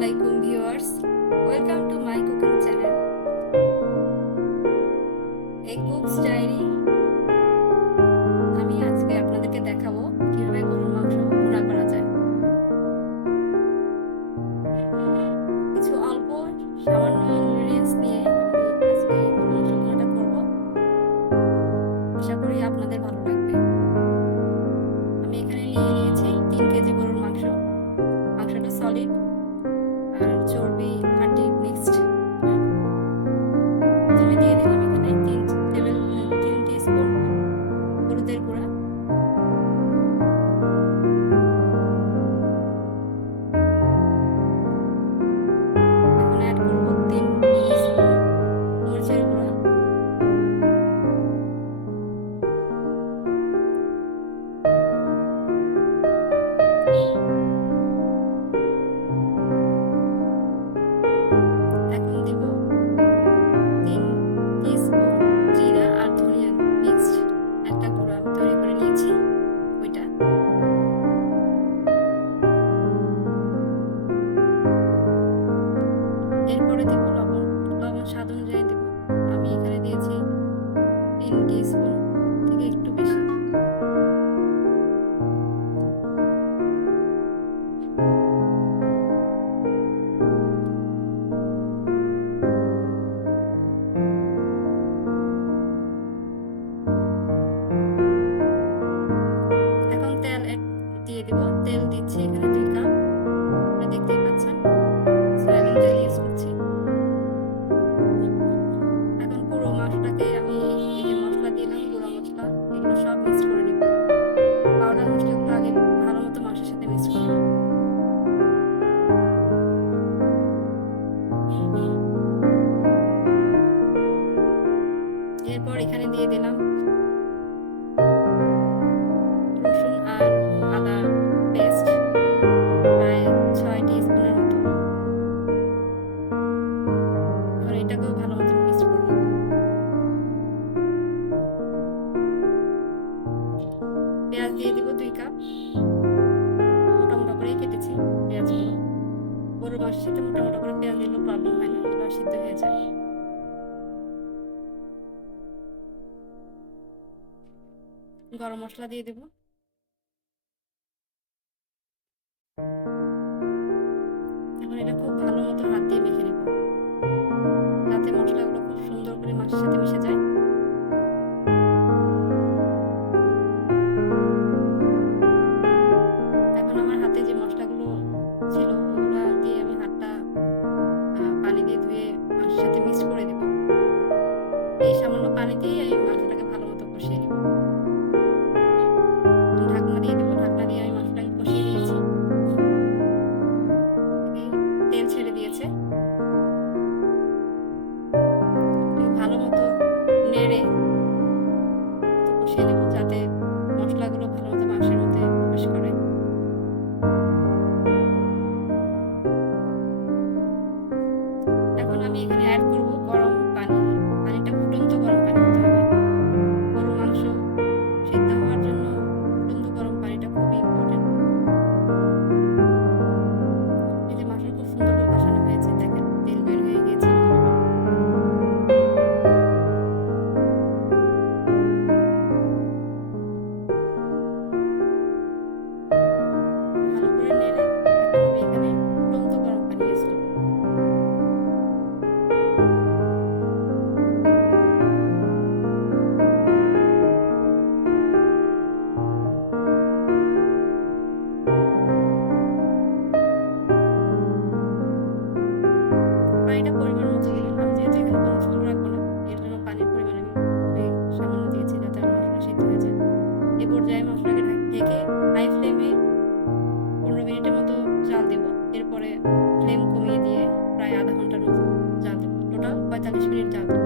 আলাইকুম viewers, welcome to my cooking channel a cook's diary. আমি আজকে আপনাদেরকে দেখাবো কিভাবে গরুর মাংস ভুনা করা যায়। কিছু অল্প সামান্য ইনগ্রেডিয়েন্টস নিয়ে আমি আজকে গরুর মাংস ভুনাটা করব। আশা করি আপনাদের ভালো লাগবে। আমি এখানে নিয়ে নিয়েছি 3 কেজি গরুর মাংস। মাংসটা সলিড আর চর্বি হাড্ডি মিক্সড। আমি দিয়ে দিলাম এখানে 3 টিস্পুন হলুদের গুঁড়া, এখন অ্যাড করব 3 টিস্পুন মরিচের গুঁড়া, এখন দিব 3 টিস্পুন জিরা আর ধনিয়া মিক্সড একটা গুঁড়ো আমি তৈরি করে নিয়েছি ওইটা। এরপরে দিব লবণ স্বাদ অনুযায়ী দিব। আমি এখানে দিয়েছি 3 টিস্পুন থেকে একটু বেশি। এখন তেল দিয়ে দিব। তেল দিচ্ছি এখানে 2 কাপ, আপনারা দেখতেই পাচ্ছেন সয়াবিন তেল ইউজ করছি। এখন পুরো মাংসটাকে আমি এই যে মশলা দিলাম, গুঁড়া মশলা এগুলো সব মিক্স করে নিব। পাউডার মশলাগুলো আগে ভালো মতো মাংসের সাথে মিক্স করে নিব। এরপর এখানে দিয়ে দিলাম রসুন আর আদা পেস্ট, প্রায় 6 টিস্পুনের মতো। এখন এটাকেও ভালো মতো মিক্স করে নেব। পেঁয়াজ দিয়ে দিব 2 কাপ, মোটা মোটা করে কেটেছি পেঁয়াজগুলো। গরুর মাংসের সাথে মোটা মোটা করে পেঁয়াজ দিলে প্রবলেম হয় না, এগুলো সিদ্ধ হয়ে যায়। গরম মশলা দিয়ে দেব। এখন এটা খুব ভালো মতো হাত দিয়ে মেখে নেব, যাতে মশলাগুলো খুব সুন্দর করে মাংসের সাথে মিশে যায়। এখন আমার হাতে যে মশলাগুলো ছিল ওগুলো দিয়ে আমি হাতটা পানি দিয়ে ধুয়ে মাংসের সাথে মিক্স করে দেব। এই সামান্য পানি দিয়ে এই মাংসটাকে ভালো মতো কষিয়ে নেব। ঢাকনা দিয়ে দেবো। ঢাকনা দিয়ে আমি মাংসটাকে কষিয়ে নিয়েছি, তেল ছেড়ে দিয়েছে। ভালো মতো নেড়ে কষিয়ে নেব, যাতে মশলাগুলো ভালো মতো মাংসের মধ্যে প্রবেশ করে। এখন আমি এখানে অ্যাড করব গরম পানি। পানিটা ফুটন্ত গরম পানি হতে হবে। গরুর মাংস সিদ্ধ হওয়ার জন্য ফুটন্ত গরম পানিটা খুবই ইম্পর্টেন্ট। এই যে মাংস খুব সুন্দর করে কষানো হয়েছে, দেখেন তেল বের হয়ে গিয়েছে। ভালো করে নেড়ে এখন আমি এখানে ফুটন্ত গরম পানি ইউজ করব। পানিটা পরিমাণ মতো দিলাম। আমি যেহেতু এখানে কোনো ঝোল রাখবো না, এর জন্য পানির পরিমাণ আমি খুবই সামান্য দিয়েছি, যাতে আমার মশলা সিদ্ধ হয়ে যায়। এই পর্যায়ে মশলাকে ঢেকে হাই ফ্লেমে 15 মিনিটের মতো জাল দেব। এরপরে ফ্লেম কমিয়ে দিয়ে প্রায় আধা ঘন্টার মতো জাল দেব। টোটাল 45 মিনিট জাল দেব।